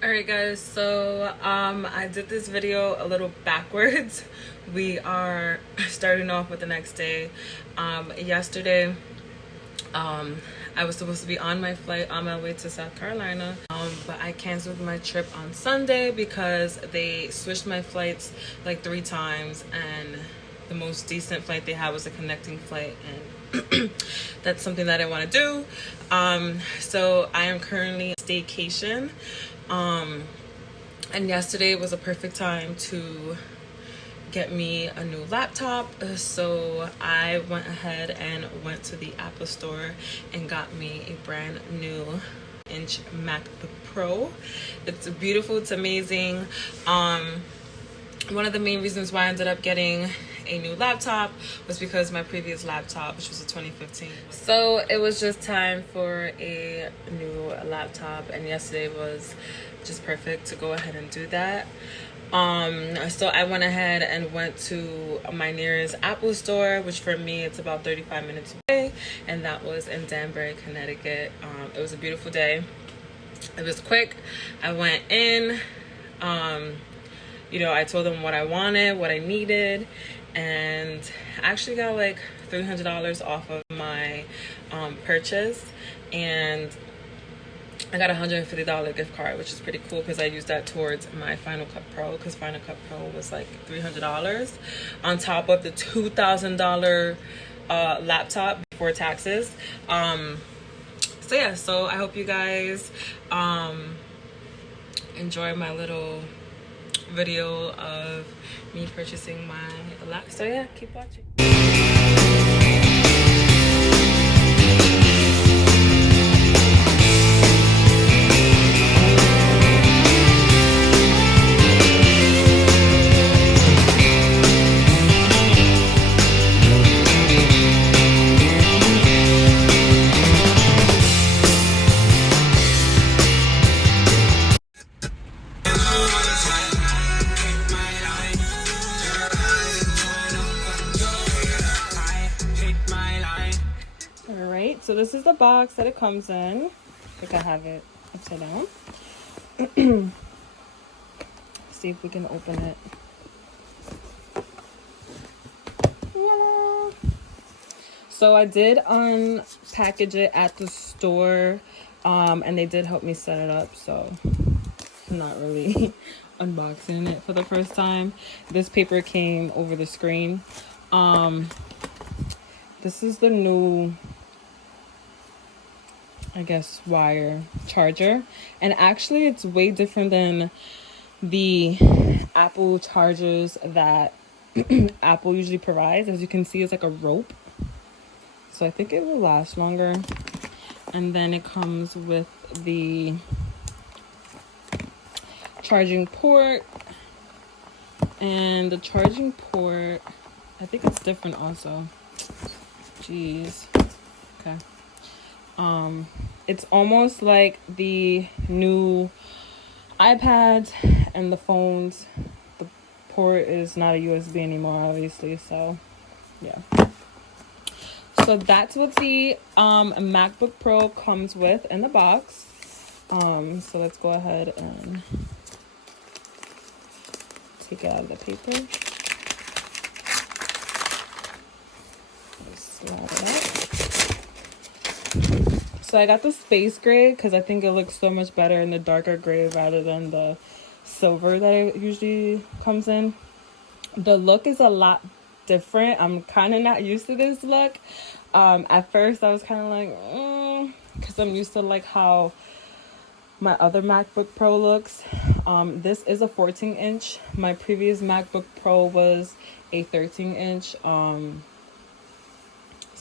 Alright guys, so I did this video a little backwards. We are starting off with the next day. Yesterday I was supposed to be on my flight on my way to South Carolina, but I canceled my trip on Sunday because they switched my flights like 3 times, and the most decent flight they had was a connecting flight, and that's something that I want to do. So I am currently on staycation, and yesterday was a perfect time to get me a new laptop. So I went ahead and went to the Apple store and got me a brand new inch MacBook Pro. It's beautiful, it's amazing. One of the main reasons why I ended up getting a new laptop was because my previous laptop, which was a 2015, so it was just time for a new laptop, and yesterday was just perfect to go ahead and do that. So I went ahead and went to my nearest Apple store, which for me it's about 35 minutes away, and that was in Danbury, Connecticut. It was a beautiful day. It was quick. I went in, I told them what I wanted, what I needed, and I actually got like $300 off of my purchase, and I got a $150 gift card, which is pretty cool because I used that towards my Final Cut Pro, because Final Cut Pro was like $300 on top of the $2,000 laptop before taxes. So I hope you guys enjoy my little video of me purchasing my laptop. So yeah, keep watching. So this is the box that it comes in. I think I have it upside down. See if we can open it. Voila. So I did unpackage it at the store, and they did help me set it up, so I'm not really unboxing it for the first time. This paper came over the screen. This is the new, I guess, wire charger, and actually it's way different than the Apple chargers that Apple usually provides. As you can see, it's like a rope, so I think it will last longer. And then it comes with the charging port, and the charging port, I think it's different also. Jeez. Okay. It's almost like the new iPads and the phones. The port is not a USB anymore, obviously, so yeah. So that's what the MacBook Pro comes with in the box. So let's go ahead and take it out of the paper. Just slide it out. So I got the space gray because I think it looks so much better in the darker gray rather than the silver that it usually comes in. The look is a lot different. I'm kind of not used to this look. At first I was kind of like, because I'm used to like how my other MacBook Pro looks. This is a 14-inch. My previous MacBook Pro was a 13-inch. So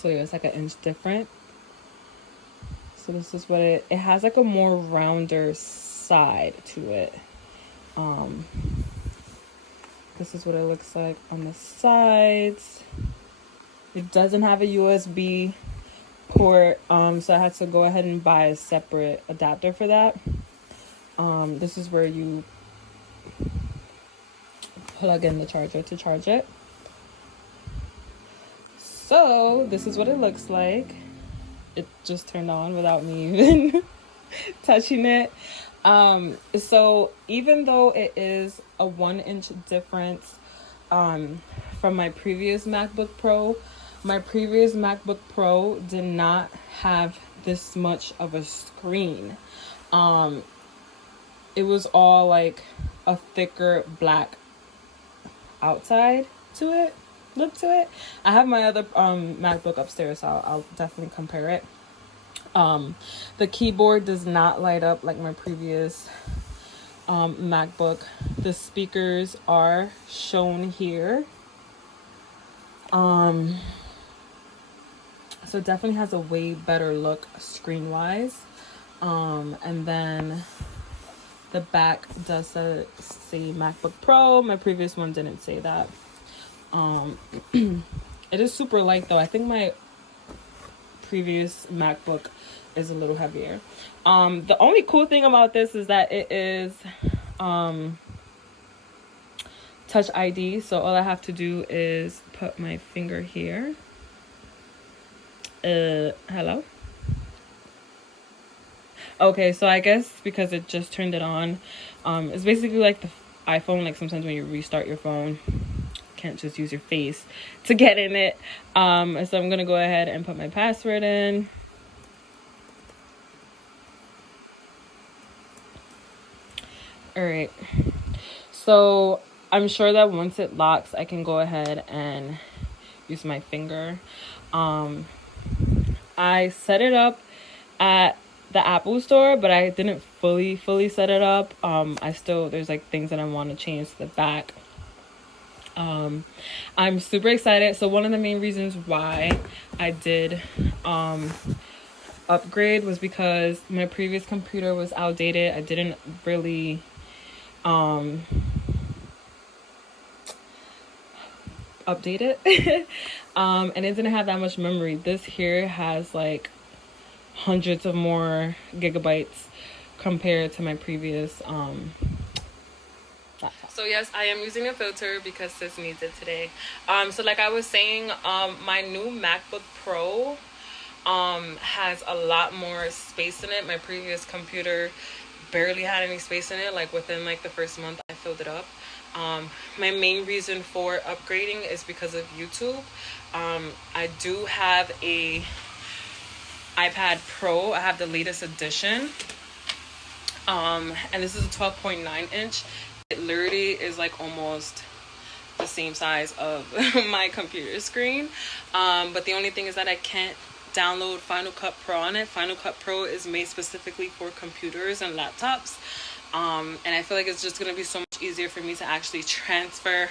yeah, it's like an inch different. So this is what it has, like a more rounder side to it. This is what it looks like on the sides. It doesn't have a USB port, so I had to go ahead and buy a separate adapter for that. This is where you plug in the charger to charge it. So this is what it looks like. It just turned on without me even touching it. So even though it is a 1 inch difference from my previous MacBook Pro did not have this much of a screen. It was all like a thicker black outside to it, look to it. I have my other MacBook upstairs, so I'll definitely compare it. The keyboard does not light up like my previous MacBook. The speakers are shown here. So it definitely has a way better look screen wise. And then the back does say MacBook Pro. My previous one didn't say that. It is super light though. I think my previous MacBook is a little heavier. The only cool thing about this is that it is Touch ID. So all I have to do is put my finger here. Hello? Okay, so I guess because it just turned it on, it's basically like the iPhone. Like sometimes when you restart your phone, you can't just use your face to get in it. So I'm gonna go ahead and put my password in. All right. So I'm sure that once it locks, I can go ahead and use my finger. I set it up at the Apple store, but I didn't fully set it up. There's like things that I want to change to the back. I'm super excited. So one of the main reasons why I did upgrade was because my previous computer was outdated. I didn't really update it. And it didn't have that much memory. This here has like hundreds of more gigabytes compared to my previous laptop. So yes, I am using a filter because sis needs it today. So like I was saying, my new MacBook Pro has a lot more space in it. My previous computer barely had any space in it. Like within like the first month I filled it up. My main reason for upgrading is because of YouTube. I do have a iPad Pro. I have the latest edition. And this is a 12.9 inch. It literally is like almost the same size of my computer screen. But the only thing is that I can't download Final Cut Pro on it. Final Cut Pro is made specifically for computers and laptops. And I feel like it's just going to be so much easier for me to actually transfer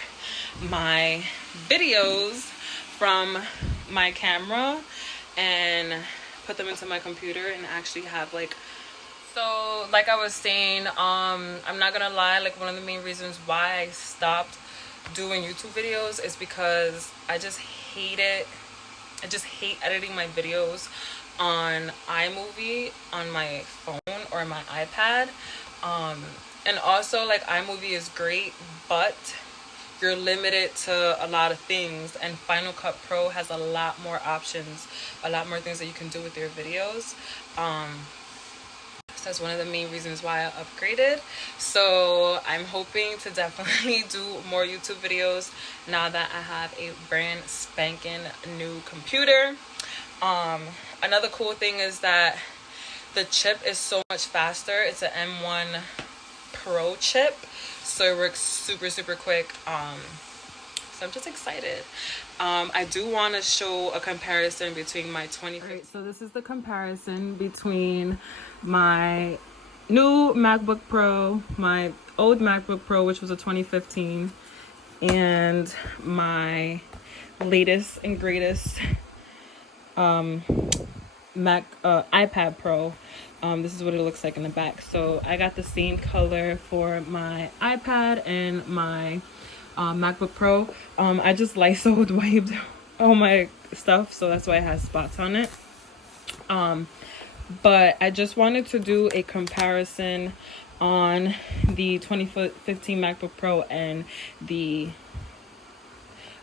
my videos from my camera and put them into my computer and actually have like, so like I was saying, I'm not gonna lie, like one of the main reasons why I stopped doing YouTube videos is because I just hate it. I just hate editing my videos on iMovie on my phone or my iPad. And also like iMovie is great, but you're limited to a lot of things, and Final Cut Pro has a lot more options, a lot more things that you can do with your videos. So that's one of the main reasons why I upgraded. So I'm hoping to definitely do more YouTube videos now that I have a brand spanking new computer. Another cool thing is that the chip is so much faster. It's an M1 Pro chip, so it works super quick. So I'm just excited. I do want to show a comparison between my 20. Alright, so this is the comparison between my new MacBook Pro, my old MacBook Pro, which was a 2015, and my latest and greatest iPad Pro. This is what it looks like in the back. So I got the same color for my iPad and my MacBook Pro. I just Lysol wiped all my stuff, so that's why it has spots on it. But I just wanted to do a comparison on the 2015 MacBook Pro and the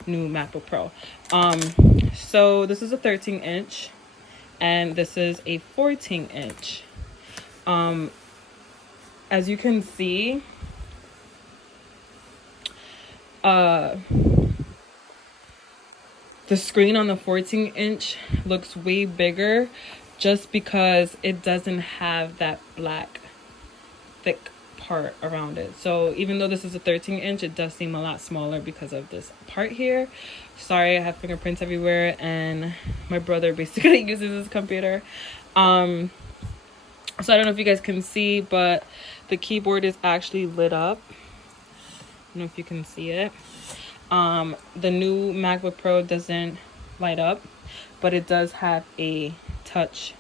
new MacBook Pro. So this is a 13-inch and this is a 14-inch. as you can see, the screen on the 14-inch looks way bigger just because it doesn't have that black thick part around it. So even though this is a 13-inch, it does seem a lot smaller because of this part here. Sorry, I have fingerprints everywhere, and my brother basically uses this computer. So I don't know if you guys can see, but the keyboard is actually lit up. I don't know if you can see it. The new MacBook Pro doesn't light up, but it does have a touch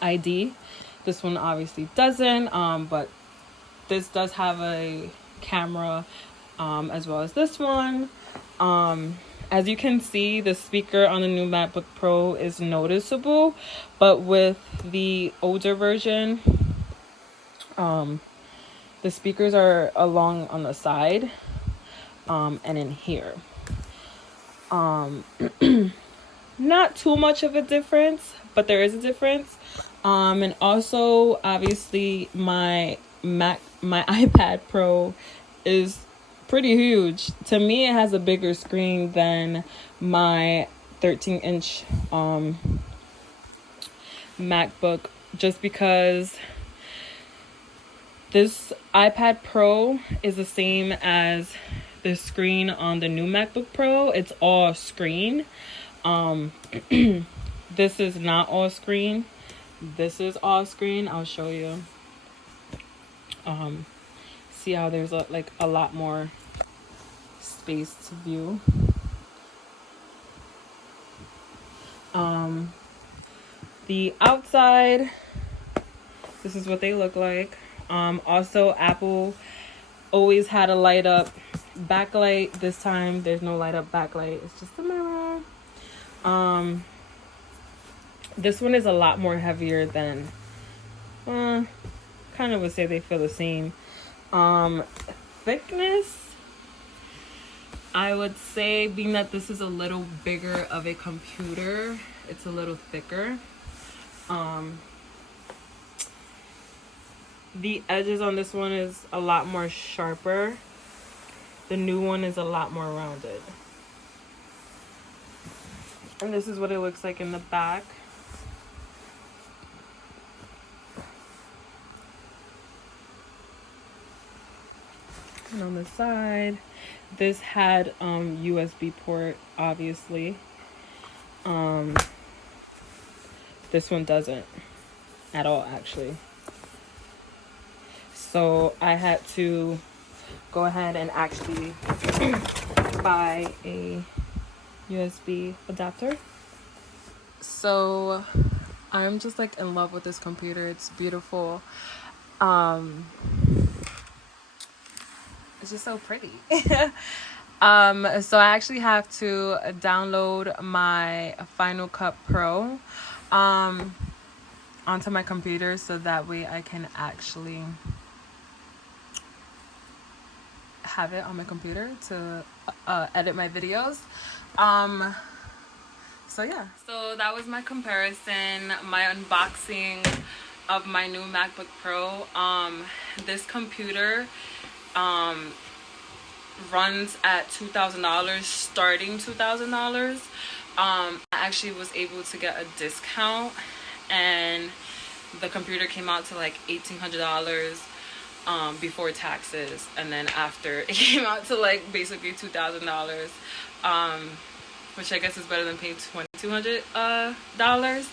ID. This one obviously doesn't, but this does have a camera as well as this one. As you can see, the speaker on the new MacBook Pro is noticeable, but with the older version, the speakers are along on the side and in here. Not too much of a difference, but there is a difference. And also, obviously, my iPad Pro is pretty huge. To me, it has a bigger screen than my 13-inch MacBook, just because this iPad Pro is the same as the screen on the new MacBook Pro. It's all screen. This is not all screen. This is all screen. I'll show you. See how there's a lot more space to view. The outside, this is what they look like. Also, Apple always had a light up backlight. This time there's no light up backlight, it's just a mirror. This one is a lot more heavier than kind of would say they feel the same. Thickness, I would say, being that this is a little bigger of a computer, it's a little thicker. The edges on this one is a lot more sharper. The new one is a lot more rounded. And this is what it looks like in the back. And on the side, this had USB port, obviously. This one doesn't at all, actually. So I had to go ahead and actually buy a USB adapter. So I'm just like in love with this computer. It's beautiful. It's just so pretty. So I actually have to download my Final Cut Pro onto my computer, so that way I can actually have it on my computer to edit my videos. So yeah, so that was my comparison, my unboxing of my new MacBook Pro. This computer runs at $2,000, starting $2,000. I actually was able to get a discount, and the computer came out to like $1,800 before taxes, and then after it came out to like basically $2,000, which I guess is better than paying $2,200.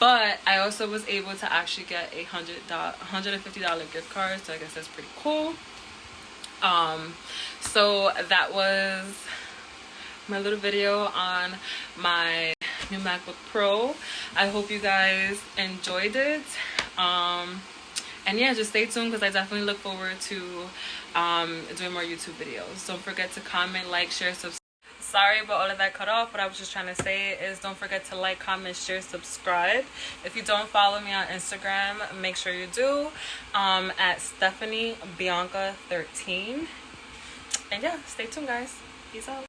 But I also was able to actually get a $150 gift card, so I guess that's pretty cool. So that was my little video on my new MacBook Pro. I hope you guys enjoyed it. And yeah, just stay tuned, because I definitely look forward to doing more YouTube videos. Don't forget to comment, like, share, subscribe. Sorry about all of that cut off. What I was just trying to say is don't forget to like, comment, share, subscribe. If you don't follow me on Instagram, make sure you do, at StephanieBianca13. And yeah, stay tuned, guys. Peace out.